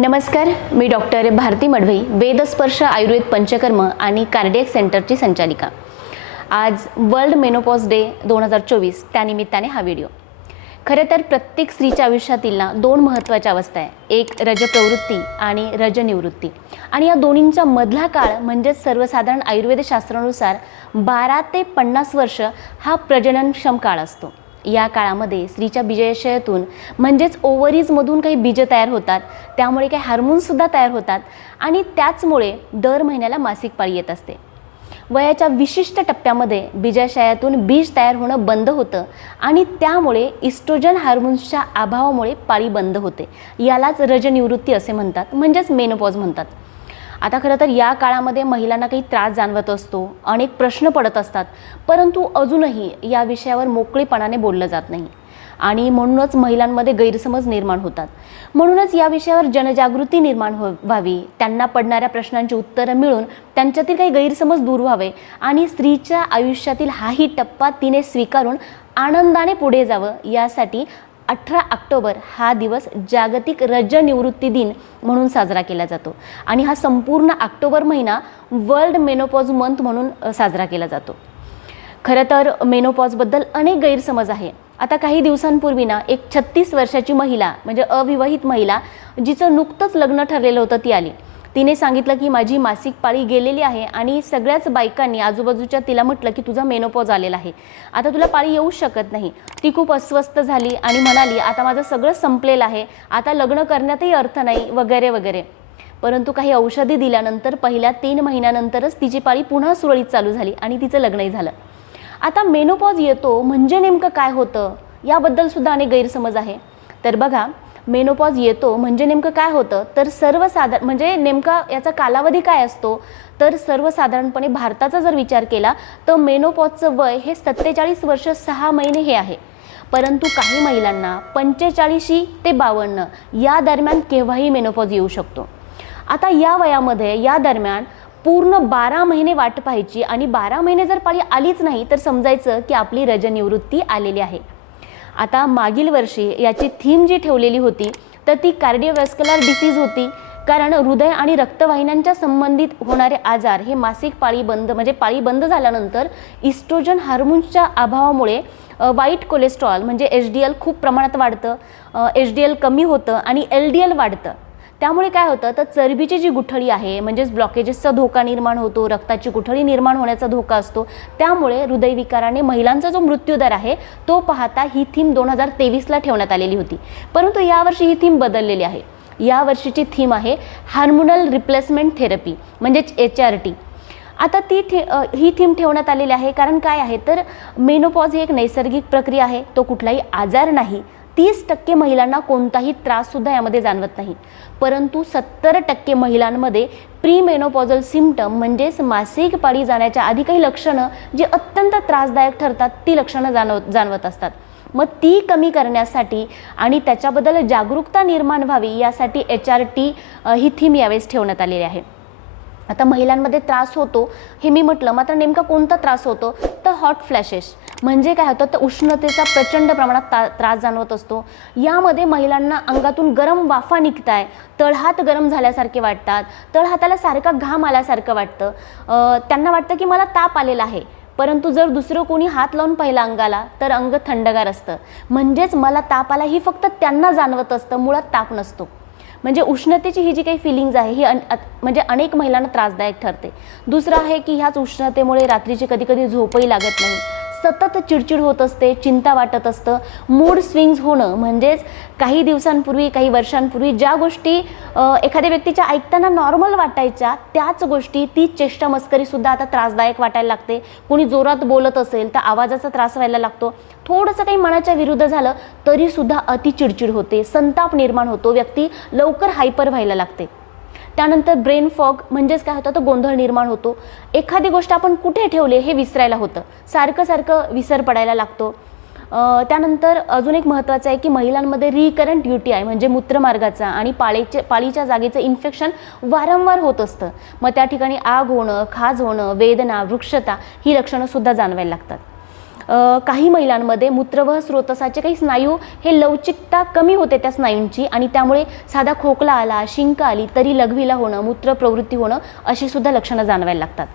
नमस्कार, मी डॉक्टर भारती मडवी, वेदस्पर्श आयुर्वेद पंचकर्म आणि कार्डियक सेंटरची संचालिका। आज वर्ल्ड मेनोपॉज डे 2024 त्यानिमित्ताने हा व्हिडिओ। खरे तर प्रत्येक स्त्रीच्या आयुष्यातील ना दोन महत्त्वाच्या अवस्था आहे, एक रजप्रवृत्ती आणि रजनिवृत्ती। आणि या दोन्हींच्या मधला काळ म्हणजे सर्वसाधारण आयुर्वेद शास्त्रानुसार 12 ते 50 वर्ष हा प्रजननक्षम काळ असतो। या काळामध्ये स्त्रीच्या बीजाशयातून म्हणजेच ओव्हरीजमधून काही बीज तयार होतात, त्यामुळे काही हार्मोन्ससुद्धा तयार होतात आणि त्याचमुळे दर महिन्याला मासिक पाळी येत असते। वयाच्या विशिष्ट टप्प्यामध्ये बीजाशयातून बीज तयार होणं बंद होतं आणि त्यामुळे इस्ट्रोजन हार्मोन्सच्या अभावामुळे पाळी बंद होते। यालाच रजनिवृत्ती असे म्हणतात, म्हणजेच मेनोपॉज म्हणतात। आता खरं तर या काळामध्ये महिलांना काही त्रास जाणवत असतो, अनेक प्रश्न पडत असतात, परंतु अजूनही या विषयावर मोकळेपणाने बोललं जात नाही आणि म्हणूनच महिलांमध्ये गैरसमज निर्माण होतात। म्हणूनच या विषयावर जनजागृती निर्माण व्हावी, त्यांना पडणाऱ्या प्रश्नांची उत्तरं मिळून त्यांच्यातील काही गैरसमज दूर व्हावे आणि स्त्रीच्या आयुष्यातील हाही टप्पा तिने स्वीकारून आनंदाने पुढे जावं, यासाठी 18 ऑक्टोबर हा दिवस जागतिक रजनिवृत्ती दिन म्हणून साजरा केला जातो आणि हा संपूर्ण ऑक्टोबर महिना वर्ल्ड मेनोपॉज मंथ म्हणून साजरा केला जातो। खरं तर मेनोपॉजबद्दल अनेक गैरसमज आहे। आता काही दिवसांपूर्वी ना एक 36 वर्षाची महिला म्हणजे अविवाहित महिला, जिचं नुकतंच लग्न ठरलेलं होतं, ती आली। तिने सांगितलं की माझी मासिक पाळी गेलेली आहे आणि सगळ्याच बायकांनी आजूबाजूच्या तिला म्हटलं की तुझा मेनोपॉज आलेला आहे, आता तुला पाळी येऊ शकत नाही। ती खूप अस्वस्थ झाली आणि म्हणाली आता माझं सगळं संपलेलं आहे, आता लग्न करण्यातही अर्थ नाही वगैरे वगैरे। परंतु काही औषधी दिल्यानंतर पहिल्या 3 महिन्यानंतरच तिची पाळी पुन्हा सुरळीत चालू झाली आणि तिचं लग्नही झालं। आता मेनोपॉज येतो म्हणजे नेमकं काय होतं याबद्दल सुद्धा अनेक गैरसमज आहे। तर बघा, मेनोपॉज येतो म्हणजे नेमकं काय होतं, तर सर्वसाधारण म्हणजे नेमका याचा कालावधी काय असतो, तर सर्वसाधारणपणे भारताचा जर विचार केला तर मेनोपॉजचं वय हे 47 वर्ष 6 महिने हे आहे। परंतु काही महिलांना 45 ते 52 या दरम्यान केव्हाही मेनोपॉज येऊ शकतो। आता या वयामध्ये या दरम्यान पूर्ण 12 महिने वाट पाहायची आणि 12 महिने जर पाळी आलीच नाही तर समजायचं की आपली रजनिवृत्ती आलेली आहे। आता मागील वर्षी याची थीम जी ठेवलेली होती तर ती कार्डिओव्हॅस्क्युलर डिसीज होती, कारण हृदय आणि रक्तवाहिन्यांच्या संबंधित होणारे आजार हे मासिक पाळी बंद म्हणजे पाळी बंद झाल्यानंतर इस्ट्रोजन हार्मोन्सच्या अभावामुळे वाईट कोलेस्ट्रॉल म्हणजे HDL खूप प्रमाणात वाढतं, HDL कमी होतं आणि LDL वाढतं। त्यामुळे काय होतं तर चरबीची जी गुठळी आहे म्हणजेच ब्लॉकेजेसचा धोका निर्माण होतो, रक्ताची गुठळी निर्माण होण्याचा धोका असतो। त्यामुळे हृदयविकाराने महिलांचा जो मृत्यूदर आहे तो पाहता ही थीम 2023ला ठेवण्यात आलेली होती, परंतु यावर्षी ही थीम बदललेली आहे। या वर्षीची थीम आहे हार्मोनल रिप्लेसमेंट थेरपी म्हणजेच HRT। आता ही थीम ठेवण्यात आलेली आहे कारण काय आहे तर मेनोपॉज ही एक नैसर्गिक प्रक्रिया आहे, तो कुठलाही आजार नाही। 30% महिलांना कोणताही त्राससुद्धा यामध्ये जाणवत नाही, परंतु 70% महिलांमध्ये प्री मेनोपॉझल सिम्पटम म्हणजेच मासिक पाळी जाण्याच्या आधी काही लक्षणं जी अत्यंत त्रासदायक ठरतात ती लक्षणं जाणवत असतात। मग ती कमी करण्यासाठी आणि त्याच्याबद्दल जागरूकता निर्माण व्हावी यासाठी HRT ही थीम यावेळेस ठेवण्यात आलेली आहे। आता महिलांमध्ये त्रास होतो हे मी म्हटलं, मात्र नेमका कोणता त्रास होतो तर हॉट फ्लॅशेस म्हणजे काय होतं तर उष्णतेचा प्रचंड प्रमाणात त्रास जाणवत असतो। यामध्ये महिलांना अंगातून गरम वाफा निघताय, तळहात गरम झाल्यासारखे वाटतात, तळहाताला सारखा घाम आल्यासारखं वाटतं, त्यांना वाटतं की मला ताप आलेला आहे। परंतु जर दुसरं कोणी हात लावून पाहिलं अंगाला तर अंग थंडगार असतं, म्हणजेच मला ताप आला ही फक्त त्यांना जाणवत असतं, मुळात ताप नसतो। म्हणजे उष्णतेची ही जी काही फिलिंग्स आहे ही म्हणजे अनेक महिलांना त्रासदायक ठरते। दुसरं आहे की ह्याच उष्णतेमुळे रात्रीची कधी झोपही लागत नाही, सतत चिडचिड होत असते, चिंता वाटत असतं, मूड स्विंग्स होणं म्हणजेच काही दिवसांपूर्वी काही वर्षांपूर्वी ज्या गोष्टी एखाद्या व्यक्तीच्या ऐकताना नॉर्मल वाटायच्या त्याच गोष्टी ती चेष्टा मस्करीसुद्धा आता त्रासदायक वाटायला लागते। कोणी जोरात बोलत असेल तर आवाजाचा त्रास व्हायला लागतो, थोडंसं काही मनाच्या विरुद्ध झालं तरीसुद्धा अति चिडचिड होते, संताप निर्माण होतो, व्यक्ती लवकर हायपर व्हायला लागते। त्यानंतर ब्रेन फॉग म्हणजेच काय होतं तर गोंधळ निर्माण होतो, एखादी गोष्ट आपण कुठे ठेवले हे विसरायला होतं, सारखं विसर पडायला लागतो। त्यानंतर अजून एक महत्त्वाचं आहे की महिलांमध्ये रिकरंट UTI म्हणजे मूत्रमार्गाचा आणि पाळीच्या जागेचं इन्फेक्शन वारंवार होत असतं। मग त्या ठिकाणी आग होणं, खाज होणं, वेदना, वृक्षता ही लक्षणंसुद्धा जाणवायला लागतात। काही महिलांमध्ये मूत्रवाह स्रोतसाचे काही स्नायू हे लवचिकता कमी होते त्या स्नायूंची, आणि त्यामुळे साधा खोकला आला, शिंक आली तरी लघवीला होणं, मूत्रप्रवृत्ती होणं अशी सुद्धा लक्षणं जाणवायला लागतात.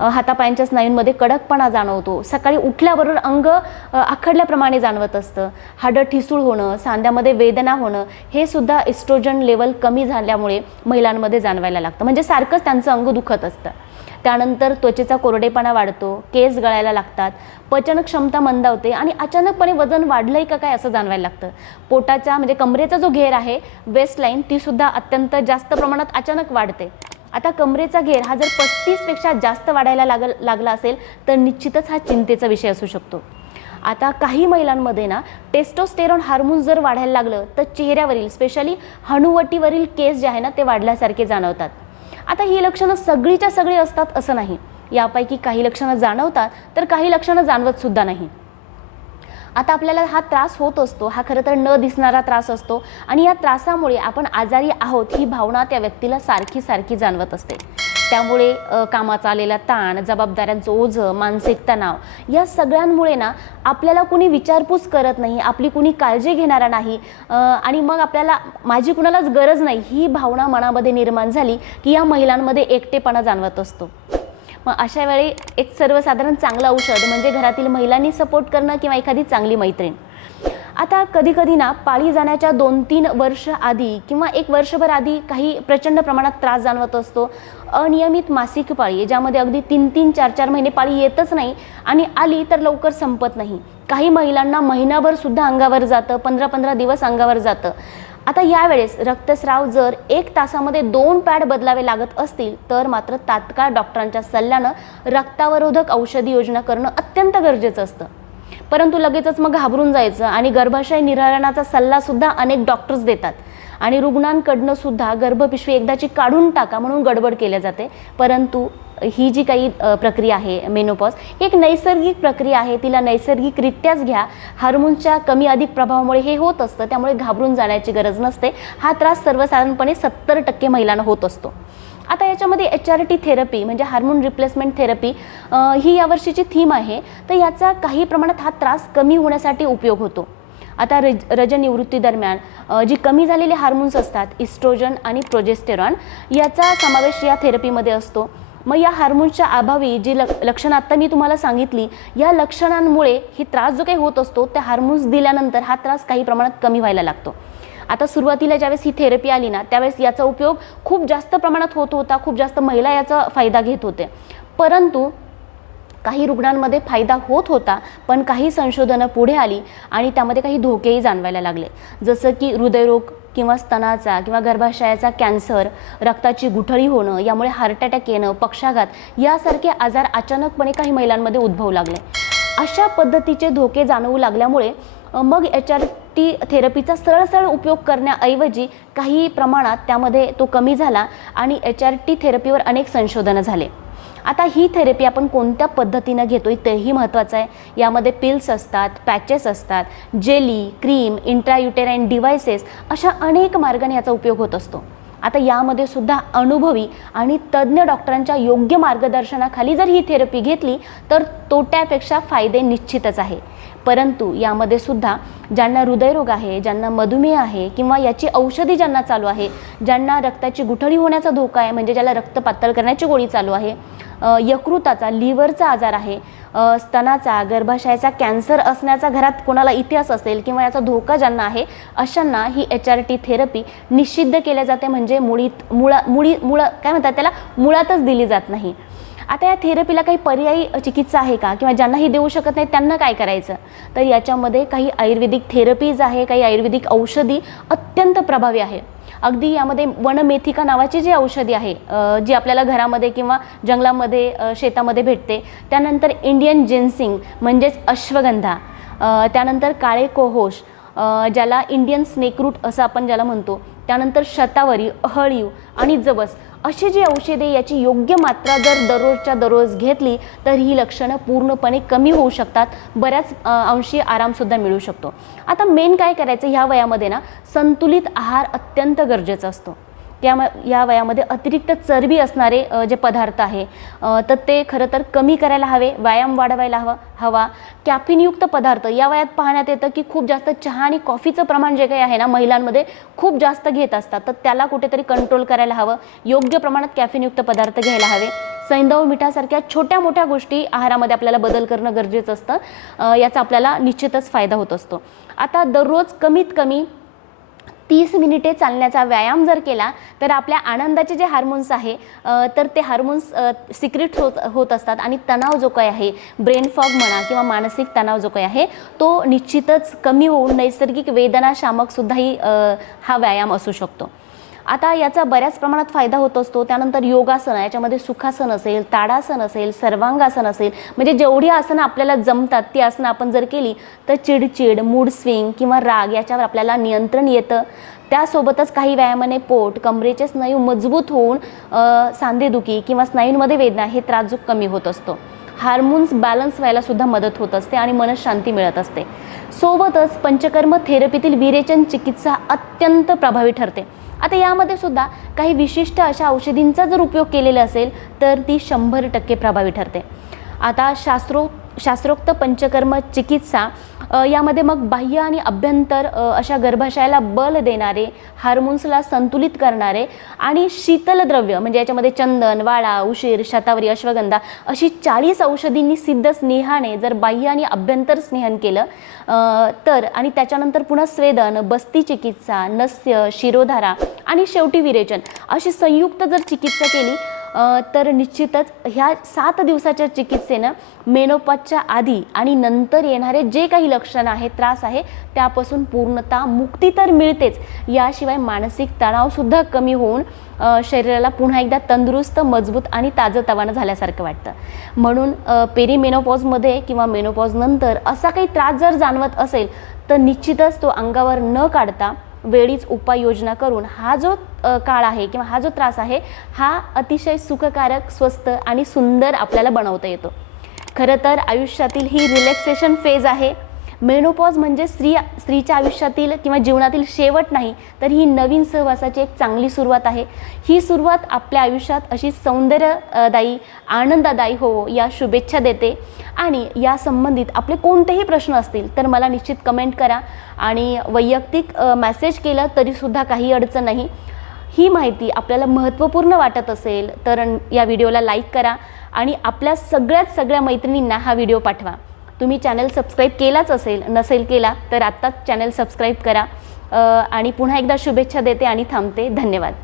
हातापायांच्या स्नायूंमध्ये कडकपणा जाणवतो, सकाळी उठल्याबरोबर अंग आखडल्याप्रमाणे जाणवत असतं, हाडं ठिसूळ होणं, सांध्यामध्ये वेदना होणं, हे सुद्धा इस्ट्रोजन लेवल कमी झाल्यामुळे महिलांमध्ये जाणवायला लागतं. म्हणजे सारखंच त्यांचं अंग दुखत असतं. त्यानंतर त्वचेचा कोरडेपणा वाढतो, केस गळायला लागतात, पचन क्षमता मंदावते आणि अचानकपणे वजन वाढलंय का काय असं जाणवायला लागतं. पोटाचा म्हणजे कमरेचा जो घेर आहे, वेस्ट लाईन, ती सुद्धा अत्यंत जास्त प्रमाणात अचानक वाढते. आता कमरेचा घेर हा जर 35पेक्षा जास्त वाढायला लागला असेल तर निश्चितच हा चिंतेचा विषय असू शकतो. आता काही महिलांमध्ये ना टेस्टोस्टेरॉन हार्मोन जर वाढायला लागलं तर चेहऱ्यावरील स्पेशली हनुवटीवरील केस जे आहे ना ते वाढल्यासारखे जाणवतात. आता ही लक्षणं सगळीच्या सगळी असतात असं नाही. यापैकी काही लक्षणं जाणवतात तर काही लक्षणं जाणवत सुद्धा नाही. आता आपल्याला हा त्रास होत असतो, हा खरं तर न दिसणारा त्रास असतो आणि या त्रासामुळे आपण आजारी आहोत ही भावना त्या व्यक्तीला सारखी सारखी जाणवत असते. त्यामुळे कामाचा आलेला ताण, जबाबदाऱ्यांचं ओझं, मानसिक तणाव या सगळ्यांमुळे ना आपल्याला कुणी विचारपूस करत नाही, आपली कुणी काळजी घेणारा नाही, आणि मग आपल्याला माझी कुणालाच गरज नाही ही भावना मनामध्ये निर्माण झाली की या महिलांमध्ये एकटेपणा जाणवत असतो. मग अशा वेळी एक सर्वसाधारण चांगलं औषध म्हणजे घरातील महिलांनी सपोर्ट करणं किंवा एखादी चांगली मैत्रीण. आता कधी कधी ना पाळी जाण्याच्या 2-3 वर्ष आधी किंवा 1 वर्षभर आधी काही प्रचंड प्रमाणात त्रास जाणवत असतो. अनियमित मासिक पाळी ज्यामध्ये अगदी 3-3, 4-4 महिने पाळी येतच नाही आणि आली तर लवकर संपत नाही. काही महिलांना महिनाभर सुद्धा अंगावर जातं, 15-15 दिवस अंगावर जातं. आता यावेळेस रक्तस्राव जर 1 तासामध्ये 2 पॅड बदलावे लागत असतील तर मात्र तात्काळ डॉक्टरांच्या सल्ल्यानं रक्तावरोधक औषधी योजना करणं अत्यंत गरजेचं असतं. परंतु लगेचच मग घाबरून जायचं आणि गर्भाशय निर्हरणाचा सल्लासुद्धा अनेक डॉक्टर्स देतात आणि रुग्णांकडनं सुद्धा गर्भपिशवी एकदाची काढून टाका म्हणून गडबड केल्या जाते. परंतु ही जी काही प्रक्रिया आहे मेनोपॉज एक नैसर्गिक प्रक्रिया आहे, तिला नैसर्गिकरित्याच घ्या. हार्मोन्सच्या कमी अधिक प्रभावामुळे हे होत असतं, त्यामुळे घाबरून जाण्याची गरज नसते. हा त्रास सर्वसाधारणपणे 70% महिलांना होत असतो. आता याच्यामध्ये HRT थेरपी म्हणजे हार्मोन रिप्लेसमेंट थेरपी ही यावर्षीची थीम आहे. तर याचा काही प्रमाणात हा त्रास कमी होण्यासाठी उपयोग होतो. आता रजनिवृत्तीदरम्यान जी कमी झालेले हार्मोन्स असतात इस्ट्रोजन आणि प्रोजेस्टेरॉन याचा समावेश या थेरपीमध्ये असतो. मग या हार्मोन्सच्या अभावी जी लक्षणं आत्ता मी तुम्हाला सांगितली या लक्षणांमुळे ही त्रास जो काही होत असतो त्या हार्मोन्स दिल्यानंतर हा त्रास काही प्रमाणात कमी व्हायला लागतो. आता सुरुवातीला ज्यावेळेस ही थेरपी आली ना त्यावेळेस याचा उपयोग खूप जास्त प्रमाणात होत होता, खूप जास्त महिला याचा फायदा घेत होते. परंतु काही रुग्णांमध्ये फायदा होत होता, पण काही संशोधनं पुढे आली आणि त्यामध्ये काही धोकेही जाणवायला लागले. जसं की हृदयरोग किंवा स्तनाचा किंवा गर्भाशयाचा कॅन्सर, रक्ताची गुठळी होणं, यामुळे हार्ट अटॅक येणं, पक्षाघात यासारखे आजार अचानकपणे काही महिलांमध्ये उद्भवू लागले. अशा पद्धतीचे धोके जाणवू लागल्यामुळे मग HRT थेरपीचा सरळ उपयोग करण्याऐवजी काही प्रमाणात त्यामध्ये तो कमी झाला आणि HRT थेरपीवर अनेक संशोधनं झाले. आता ही थेरपी आपण कोणत्या पद्धतीनं घेतोय तेही महत्त्वाचं आहे. यामध्ये पिल्स असतात, पॅचेस असतात, जेली, क्रीम, इंट्रायुटेराइन डिव्हाइसेस अशा अनेक मार्गाने याचा उपयोग होत असतो. आता यामध्ये सुद्धा अनुभवी आणि तज्ज्ञ डॉक्टरांच्या योग्य मार्गदर्शनाखाली जर ही थेरपी घेतली तर तोट्यापेक्षा फायदे निश्चितच आहे. परंतु यामध्ये सुद्धा ज्यांना हृदयरोग आहे, ज्यांना मधुमेह आहे किंवा याची औषधी ज्यांना चालू आहे, ज्यांना रक्ताची गुठळी होण्याचा धोका आहे म्हणजे ज्याला रक्त पातळ करण्याची गोळी चालू आहे, यकृताचा लिव्हरचा आजार आहे, स्तनाचा गर्भाशयाचा कॅन्सर असण्याचा घरात कोणाला इतिहास असेल किंवा याचा धोका ज्यांना आहे अशांना ही HRT थेरपी निषिद्ध केल्या जाते. म्हणजे काय म्हणतात त्याला मुळातच दिली जात नाही. आता या थेरपीला काही पर्यायी चिकित्सा आहे का किंवा ज्यांना ही देऊ शकत नाही त्यांना काय करायचं, तर याच्यामध्ये काही आयुर्वेदिक थेरपीज आहे, काही आयुर्वेदिक औषधी अत्यंत प्रभावी आहे. अगदी यामध्ये वनमेथिका नावाची जी औषधी आहे जी आपल्याला घरामध्ये किंवा जंगलामध्ये शेतामध्ये भेटते, त्यानंतर इंडियन जिन्सिंग म्हणजेच अश्वगंधा, त्यानंतर काळे कोहोश ज्याला इंडियन स्नेक रूट असं आपण ज्याला म्हणतो, त्यानंतर शतावरी, अहळीव आणि जवस अशी जी औषधे याची योग्य मात्रा जर दररोजच्या दररोज घेतली तर ही लक्षणं पूर्णपणे कमी होऊ शकतात, बऱ्याच अंशी आरामसुद्धा मिळू शकतो. आता मेन काय करायचं ह्या वयामध्ये ना संतुलित आहार अत्यंत गरजेचा असतो. या वयामध्ये अतिरिक्त चरबी असणारे जे पदार्थ आहे तर ते खरं तर कमी करायला हवे, व्यायाम वाढवायला हवा. कॅफिनयुक्त पदार्थ या वयात पाहण्यात येतं की खूप जास्त चहा आणि कॉफीचं प्रमाण जे काही आहे ना महिलांमध्ये खूप जास्त घेत असतात, तर त्याला कुठेतरी कंट्रोल करायला हवं. योग्य प्रमाणात कॅफिनयुक्त पदार्थ घ्यायला हवे. सैंधव मिठासारख्या छोट्या मोठ्या गोष्टी आहारामध्ये आपल्याला बदल करणं गरजेचं असतं. याचा आपल्याला निश्चितच फायदा होत असतो. आता दररोज कमीत कमी 30 मिनिटे चालण्याचा व्यायाम जर केला तर आपल्या आनंदाचे जे हार्मोन्स आहे तर ते हार्मोन्स सिक्रेट होत असतात आणि तणाव जो काही आहे, ब्रेन फॉग म्हणा किंवा मानसिक तणाव जो काही आहे तो निश्चितच कमी होऊन नैसर्गिक वेदनाशामक सुद्धाही हा व्यायाम असू शकतो. आता याचा बऱ्याच प्रमाणात फायदा होत असतो. त्यानंतर योगासन, याच्यामध्ये सुखासन असेल, ताडासन असेल, सर्वांगासन असेल, म्हणजे जेवढी आसनं आपल्याला जमतात ती आसनं आपण जर केली तर चिडचिड, मूड स्विंग किंवा राग याच्यावर आपल्याला नियंत्रण येतं. त्यासोबतच काही व्यायामाने पोट, कमरेचे स्नायू मजबूत होऊन सांधेदुखी किंवा स्नायूंमध्ये वेदना हे त्रास जो कमी होत असतो. हार्मोन्स बॅलन्स व्हायला सुद्धा मदत होत असते आणि मनशांती मिळत असते. सोबतच पंचकर्म थेरपीतील विरेचन चिकित्सा अत्यंत प्रभावी ठरते. आता यामध्ये सुद्धा काही विशिष्ट अशा औषधींचा जर उपयोग केलेला असेल तर ती 100% प्रभावी ठरते. आता शास्त्रोक्त पंचकर्म चिकित्सा यामध्ये मग बाह्य आणि अभ्यंतर अशा गर्भाशयाला बल देणारे, हार्मोन्सला संतुलित करणारे आणि शीतल द्रव्य म्हणजे याच्यामध्ये चंदन, वाळा, उशीर, शतावरी, अश्वगंधा अशी 40 औषधींनी सिद्ध स्नेहाने जर बाह्य आणि अभ्यंतर स्नेहन केलं तर आणि त्याच्यानंतर पुन्हा स्वेदन, बस्ती चिकित्सा, नस्य, शिरोधारा आणि शेवटी विरेचन अशी संयुक्त जर चिकित्सा केली तर निश्चितच ह्या 7 दिवसाच्या चिकित्सेनं मेनोपॉजच्या आधी आणि नंतर येणारे जे काही लक्षणं आहेत, त्रास आहे त्यापासून पूर्णतः मुक्ती तर मिळतेच, याशिवाय मानसिक तणावसुद्धा कमी होऊन शरीराला पुन्हा एकदा तंदुरुस्त, मजबूत आणि ताजंतवानं झाल्यासारखं वाटतं. म्हणून पेरीमेनोपॉजमध्ये किंवा मेनोपॉजनंतर असा काही त्रास जर जाणवत असेल तर निश्चितच तो अंगावर न काढता वेळीच उपाययोजना करून हा जो काळ आहे किंवा हा जो त्रास आहे हा अतिशय सुखकारक, स्वस्त आणि सुंदर आपल्याला बनवता येतो. खरं तर आयुष्यातील ही रिलॅक्सेशन फेज आहे. मेनोपॉज म्हणजे स्त्रीच्या आयुष्यातील किंवा जीवनातील शेवट नाही, तर ही नवीन सहवासाची एक चांगली सुरुवात आहे. ही सुरुवात आपल्या आयुष्यात अशी सौंदर्यदायी, आनंददायी हो या शुभेच्छा देते. आणि या संबंधित आपले कोणतेही प्रश्न असतील तर मला निश्चित कमेंट करा आणि वैयक्तिक मेसेज केलं तरीसुद्धा काही अडचण नाही. ही माहिती आपल्याला महत्त्वपूर्ण वाटत असेल तर या व्हिडिओला लाईक करा आणि आपल्या सगळ्या मैत्रिणींना हा व्हिडिओ पाठवा. तुम्ही चॅनल सबस्क्राईब केलाच नसेल केला तर आत्ताच चॅनल सबस्क्राईब करा. आणि पुन्हा एकदा शुभेच्छा देते आणि थांबते. धन्यवाद.